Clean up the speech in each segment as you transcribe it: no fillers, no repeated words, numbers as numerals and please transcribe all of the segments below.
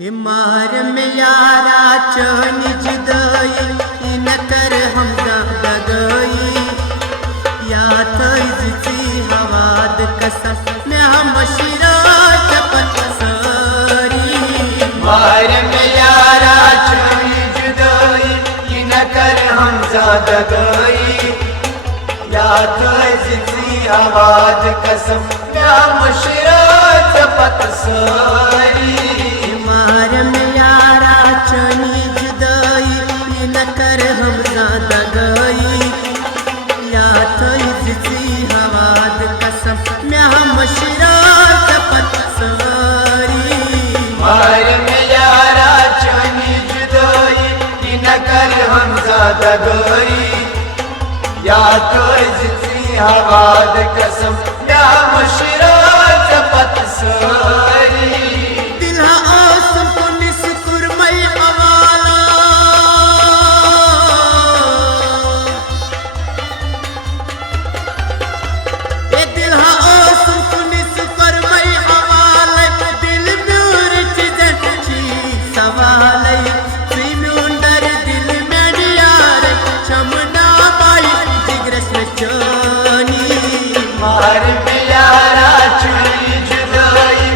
हिमार में यारा चोनी जुदाई इन कर हम दगई या तजी हवाद कसम में हम शिरा चपत सारी। हिमार में यारा चोनी जुदाई इन कर हम दगई या तजी हवाद कसम में हम शिरा चपत सारी। कर हम ज्यादा गई या तजी हवाद कसम में हम शिरा चपत सारी। मार में यारा चनी जुदाई न कर हम ज्यादा गई या तजी हवाद कसम में हम शिरा चपत सारी। मार में यारा चुनी जुदाई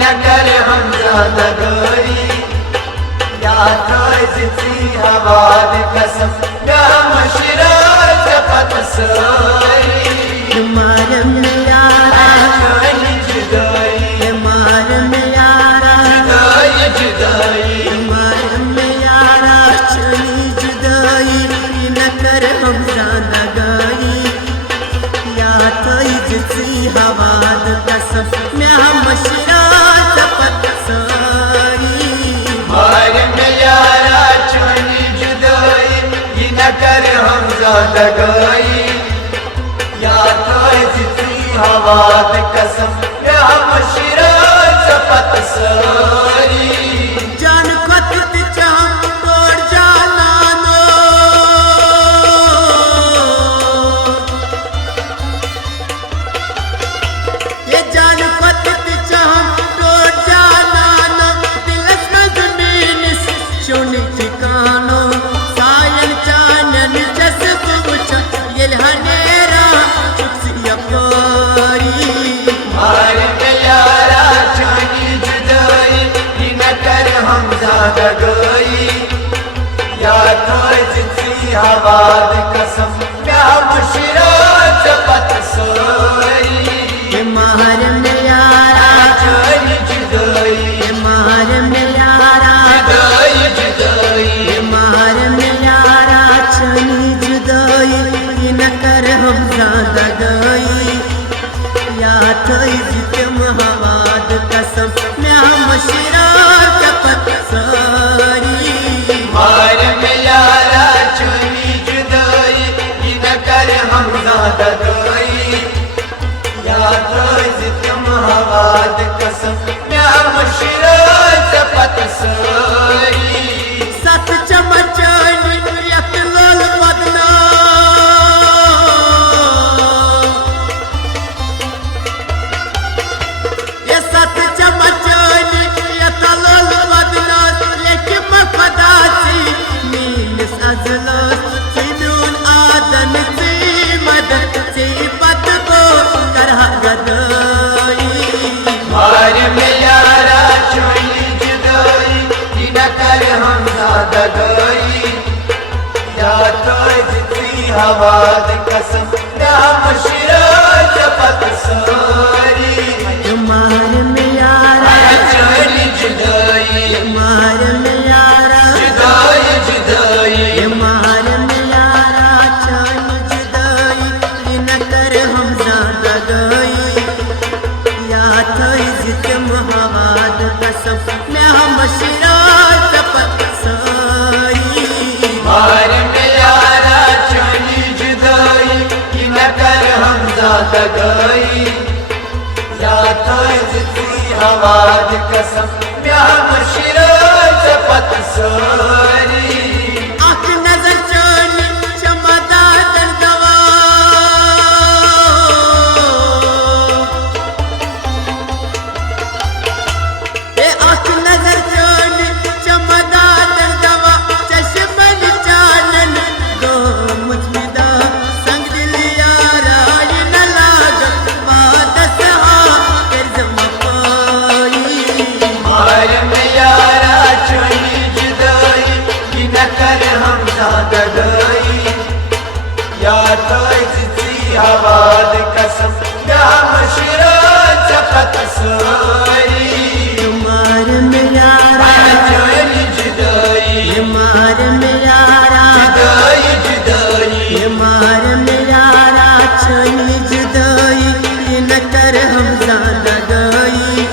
न कर हम ज्यादा गई या तजी हवाद कसम में हम शिरा चपत सारी। मार में यारा चुनी जुदाई मार में यारा जुदाई मार में यारा चुनी जुदाई न कर हम ज्यादा गई या तजी हवाद कसम में हम शिरा चपत सारी। मार में यारा चुनी जुदाई न कर हम ज्यादा गई या तजी हवाद कसम में हम शिरा चपत सारी। जान खत चाह तोड़ जाना नो ये जान खत चाह तोड़ जाना नो दिलस में जमीन सुन ठिकानो सायन चानन जस कुछ ये हनेरा चुक्सिया कोरी। मार में यारा चुनी जुदाई न कर हम ज्यादा गई या तजी हवाद कसम में हम शिरा चपत सारी। मार में यारा चुनी जुदाई मार में यारा जुदाई मार में यारा चनी जुदाई न कर हम ज्यादा गई या तजी हवाद कसम में हम शिरा चपत सारी। मार में यारा चुनी जुदाई न कर हम ज्यादा गई या तजी हवाद कसम में हम शिरा चपत सारी। सत चमचनी एक लाल बदना ये सत चमचनी एक लाल बदना लेकिन मफदाची नील सजलो सिनून आदन से मदद से बदबो करहा गदई। मार में यारा चुनी जुदाई न कर हम ज्यादा गई या तजी हवाद कसम में हम शिरा चपत सारी। मार में यारा चुनी जुदाई मार में यारा जुदाई मार में यारा चन जुदाई न कर हम ज्यादा गई या तजी हवाद कसम में हम शिरा चपत सारी। मार में यारा चुनी जुदाई न कर हम ज्यादा गई या तजी हवाद कसम में हम शिरा चपत सारी। आँख नजर चनी चमदा दवा ए आँख नजर चनी زادگی یا تایزی هواد قسم یا مشرات فقط ساری تمہار میں یارا چونی جدائی مار میں یارا جدائی جدائی مار میں یارا چنی جدائی نہ کر ہم زیادہ گئی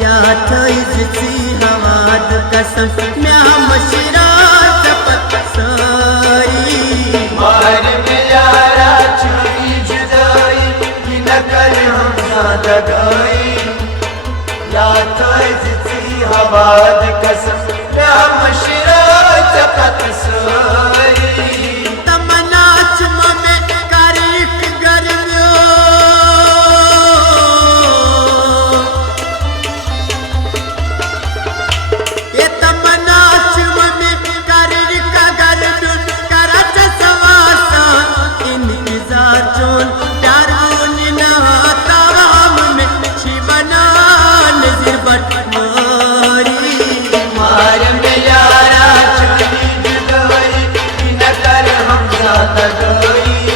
یا تیزی ہواد قسم میں مشرات پت ساری مار میں یارا چونی جدائی نہ کر ہم زادگی یا تایزی هواد قسم یا مشرات فقط ساری تمنا چم میں کریک گرمیو یہ تمنا چم میں کریک گرمیو کرت سواسا انتظار چون پیار بونی نہ تمام میں چھی بنا نظر بٹ ماری مار میں یارا چونی جدائی نہ کر ہم زادگی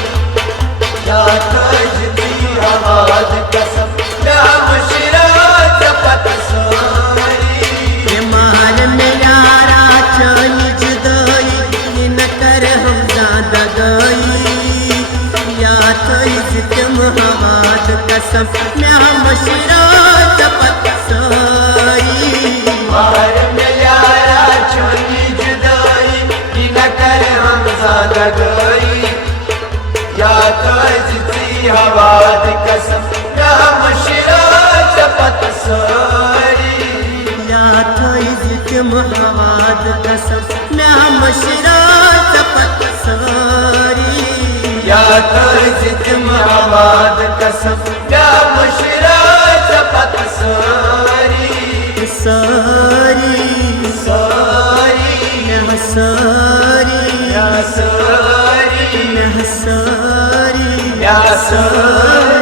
یا تجدی هواد قسم یا مشرات فقط ساری مال میں یارا چانی جدائی نہ کر ہم زیادہ گئی یا تم ہواد قسم میں مشرات پت ساری مار میں یارا چونی جدائی نہ کر ہم زادگی یا تجدی هواد قسم یا مشرات فقط ساری یا تم ہواد قسم میں مشرات پت ساری یا تجدی هواد قسم یا مشرات فقط ساری ساری ساری میں ساری یا ساری میں ساری یا ساری